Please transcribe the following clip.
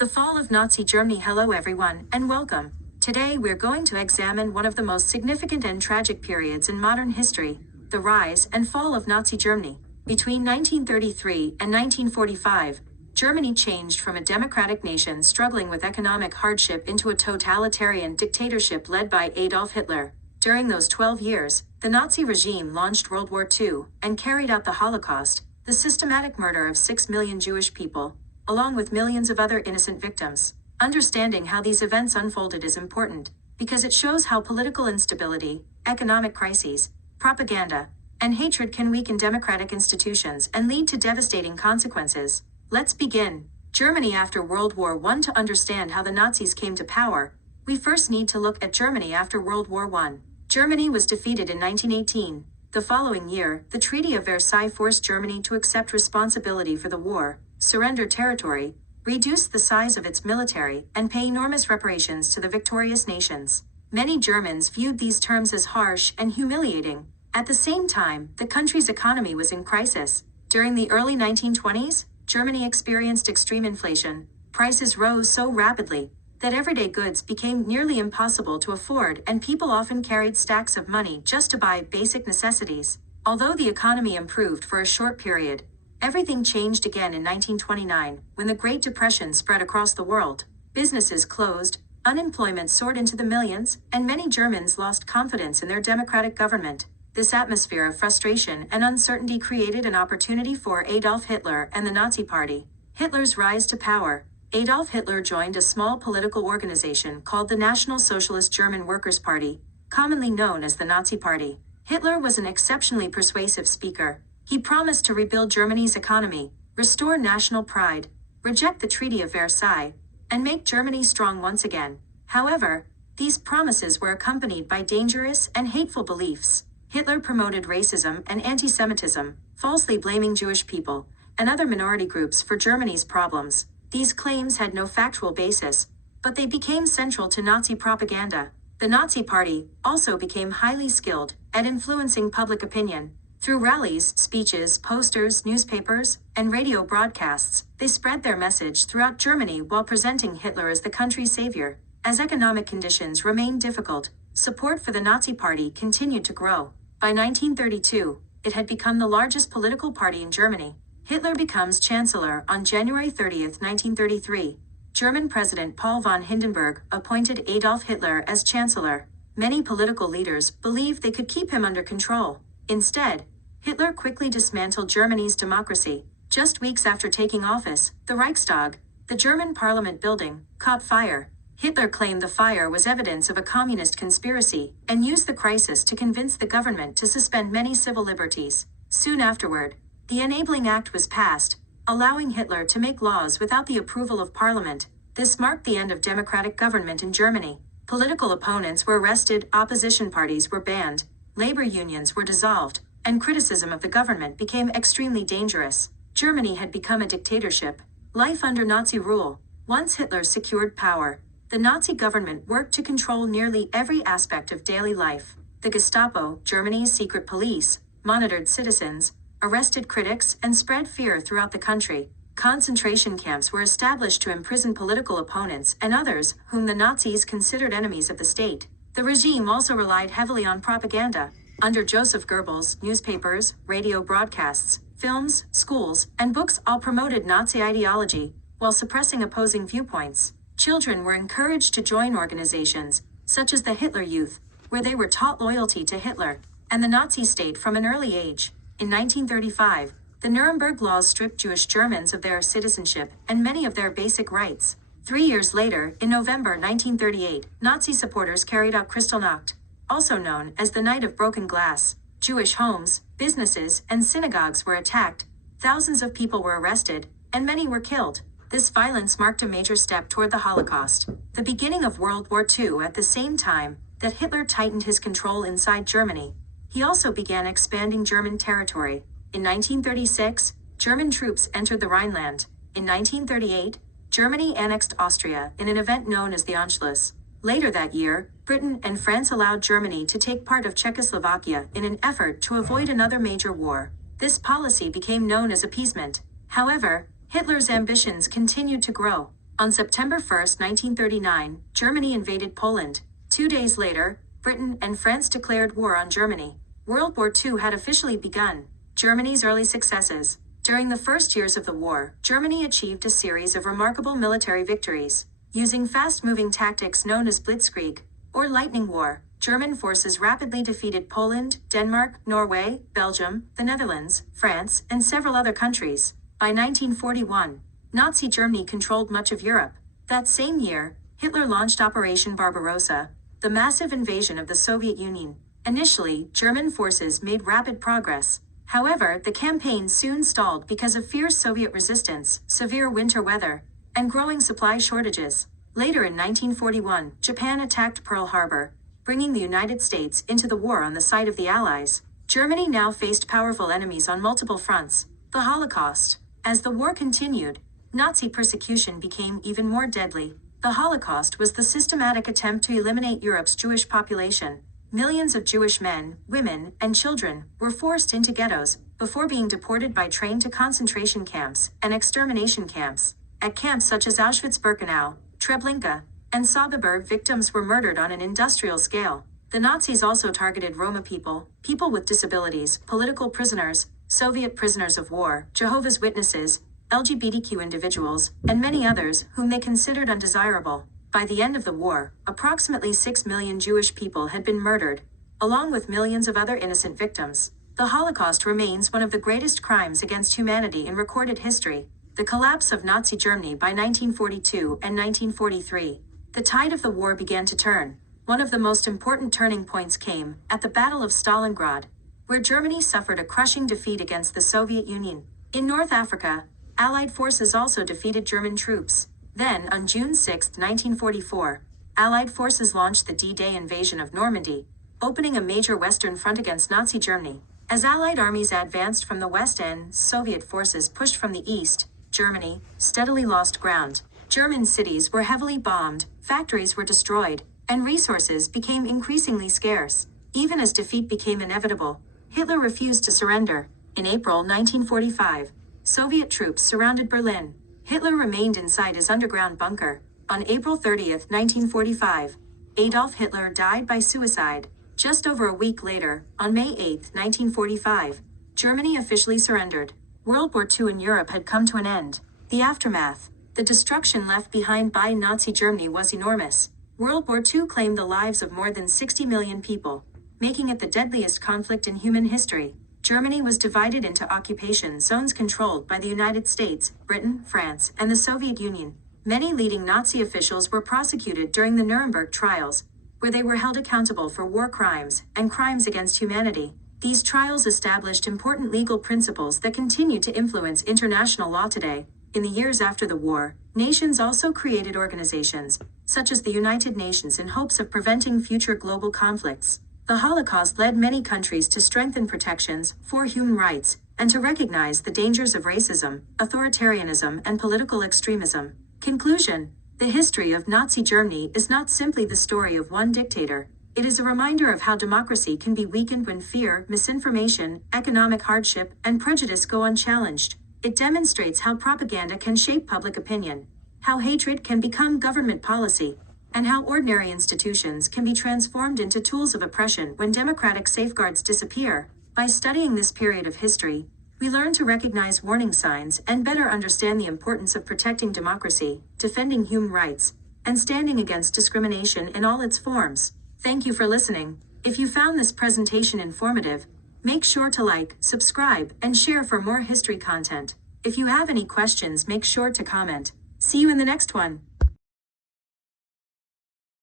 The fall of Nazi Germany. Hello everyone, and welcome. Today we're going to examine one of the most significant and tragic periods in modern history, the rise and fall of Nazi Germany. Between 1933 and 1945, Germany changed from a democratic nation struggling with economic hardship into a totalitarian dictatorship led by Adolf Hitler. During those 12 years, the Nazi regime launched World War II and carried out the Holocaust, the systematic murder of 6 million Jewish people, along with millions of other innocent victims. Understanding how these events unfolded is important, because it shows how political instability, economic crises, propaganda, and hatred can weaken democratic institutions and lead to devastating consequences. Let's begin. Germany after World War I. To understand how the Nazis came to power, we first need to look at Germany after World War I. Germany was defeated in 1918. The following year, the Treaty of Versailles forced Germany to accept responsibility for the war, surrender territory, reduce the size of its military, and pay enormous reparations to the victorious nations. Many Germans viewed these terms as harsh and humiliating. At the same time, the country's economy was in crisis. During the early 1920s, Germany experienced extreme inflation. Prices rose so rapidly that everyday goods became nearly impossible to afford, and people often carried stacks of money just to buy basic necessities. Although the economy improved for a short period, everything changed again in 1929, when the Great Depression spread across the world. Businesses closed, unemployment soared into the millions, and many Germans lost confidence in their democratic government. This atmosphere of frustration and uncertainty created an opportunity for Adolf Hitler and the Nazi Party. Hitler's rise to power. Adolf Hitler joined a small political organization called the National Socialist German Workers' Party, commonly known as the Nazi Party. Hitler was an exceptionally persuasive speaker. He promised to rebuild Germany's economy, restore national pride, reject the Treaty of Versailles, and make Germany strong once again. However, these promises were accompanied by dangerous and hateful beliefs. Hitler promoted racism and anti-Semitism, falsely blaming Jewish people and other minority groups for Germany's problems. These claims had no factual basis, but they became central to Nazi propaganda. The Nazi Party also became highly skilled at influencing public opinion. Through rallies, speeches, posters, newspapers, and radio broadcasts, they spread their message throughout Germany while presenting Hitler as the country's savior. As economic conditions remained difficult, support for the Nazi Party continued to grow. By 1932, it had become the largest political party in Germany. Hitler becomes chancellor on January 30, 1933. German President Paul von Hindenburg appointed Adolf Hitler as chancellor. Many political leaders believed they could keep him under control. Instead, Hitler quickly dismantled Germany's democracy. Just weeks after taking office, the Reichstag, the German parliament building, caught fire. Hitler claimed the fire was evidence of a communist conspiracy and used the crisis to convince the government to suspend many civil liberties. Soon afterward, the Enabling Act was passed, allowing Hitler to make laws without the approval of parliament. This marked the end of democratic government in Germany. Political opponents were arrested, opposition parties were banned, labor unions were dissolved, and criticism of the government became extremely dangerous. Germany had become a dictatorship. Life under Nazi rule. Once Hitler secured power, the Nazi government worked to control nearly every aspect of daily life. The Gestapo, Germany's secret police, monitored citizens, arrested critics, and spread fear throughout the country. Concentration camps were established to imprison political opponents and others whom the Nazis considered enemies of the state. The regime also relied heavily on propaganda. Under Joseph Goebbels, newspapers, radio broadcasts, films, schools, and books all promoted Nazi ideology, while suppressing opposing viewpoints. Children were encouraged to join organizations, such as the Hitler Youth, where they were taught loyalty to Hitler and the Nazi state from an early age. In 1935, the Nuremberg Laws stripped Jewish Germans of their citizenship and many of their basic rights. 3 years later, in November 1938, Nazi supporters carried out Kristallnacht, also known as the Night of Broken Glass. Jewish homes, businesses, and synagogues were attacked, thousands of people were arrested, and many were killed. This violence marked a major step toward the Holocaust, the beginning of World War II. At the same time that Hitler tightened his control inside Germany, he also began expanding German territory. In 1936, German troops entered the Rhineland. In 1938, Germany annexed Austria in an event known as the Anschluss. Later that year, Britain and France allowed Germany to take part of Czechoslovakia in an effort to avoid another major war. This policy became known as appeasement. However, Hitler's ambitions continued to grow. On September 1, 1939, Germany invaded Poland. 2 days later, Britain and France declared war on Germany. World War II had officially begun. Germany's early successes. During the first years of the war, Germany achieved a series of remarkable military victories. Using fast-moving tactics known as Blitzkrieg, or Lightning War, German forces rapidly defeated Poland, Denmark, Norway, Belgium, the Netherlands, France, and several other countries. By 1941, Nazi Germany controlled much of Europe. That same year, Hitler launched Operation Barbarossa, the massive invasion of the Soviet Union. Initially, German forces made rapid progress. However, the campaign soon stalled because of fierce Soviet resistance, severe winter weather, and growing supply shortages. Later in 1941, Japan attacked Pearl Harbor, bringing the United States into the war on the side of the Allies. Germany now faced powerful enemies on multiple fronts. The Holocaust. As the war continued, Nazi persecution became even more deadly. The Holocaust was the systematic attempt to eliminate Europe's Jewish population. Millions of Jewish men, women, and children were forced into ghettos before being deported by train to concentration camps and extermination camps. At camps such as Auschwitz-Birkenau, Treblinka, and Sobibor, victims were murdered on an industrial scale. The Nazis also targeted Roma people, people with disabilities, political prisoners, Soviet prisoners of war, Jehovah's Witnesses, LGBTQ individuals, and many others whom they considered undesirable. By the end of the war, approximately 6 million Jewish people had been murdered, along with millions of other innocent victims. The Holocaust remains one of the greatest crimes against humanity in recorded history. The collapse of Nazi Germany by 1942 and 1943. The tide of the war began to turn. One of the most important turning points came at the Battle of Stalingrad, where Germany suffered a crushing defeat against the Soviet Union. In North Africa, Allied forces also defeated German troops. Then, on June 6, 1944, Allied forces launched the D-Day invasion of Normandy, opening a major Western front against Nazi Germany. As Allied armies advanced from the west and Soviet forces pushed from the east, Germany steadily lost ground. German cities were heavily bombed, factories were destroyed, and resources became increasingly scarce. Even as defeat became inevitable, Hitler refused to surrender. In April 1945, Soviet troops surrounded Berlin. Hitler remained inside his underground bunker. On April 30, 1945, Adolf Hitler died by suicide. Just over a week later, on May 8, 1945, Germany officially surrendered. World War II in Europe had come to an end. The aftermath. The destruction left behind by Nazi Germany was enormous. World War II claimed the lives of more than 60 million people, making it the deadliest conflict in human history. Germany was divided into occupation zones controlled by the United States, Britain, France, and the Soviet Union. Many leading Nazi officials were prosecuted during the Nuremberg trials, where they were held accountable for war crimes and crimes against humanity. These trials established important legal principles that continue to influence international law today. In the years after the war, nations also created organizations, such as the United Nations, in hopes of preventing future global conflicts. The Holocaust led many countries to strengthen protections for human rights and to recognize the dangers of racism, authoritarianism, and political extremism. Conclusion: the history of Nazi Germany is not simply the story of one dictator. It is a reminder of how democracy can be weakened when fear, misinformation, economic hardship, and prejudice go unchallenged. It demonstrates how propaganda can shape public opinion, how hatred can become government policy, and how ordinary institutions can be transformed into tools of oppression when democratic safeguards disappear. By studying this period of history, we learn to recognize warning signs and better understand the importance of protecting democracy, defending human rights, and standing against discrimination in all its forms. Thank you for listening. If you found this presentation informative, make sure to like, subscribe, and share for more history content. If you have any questions, make sure to comment. See you in the next one.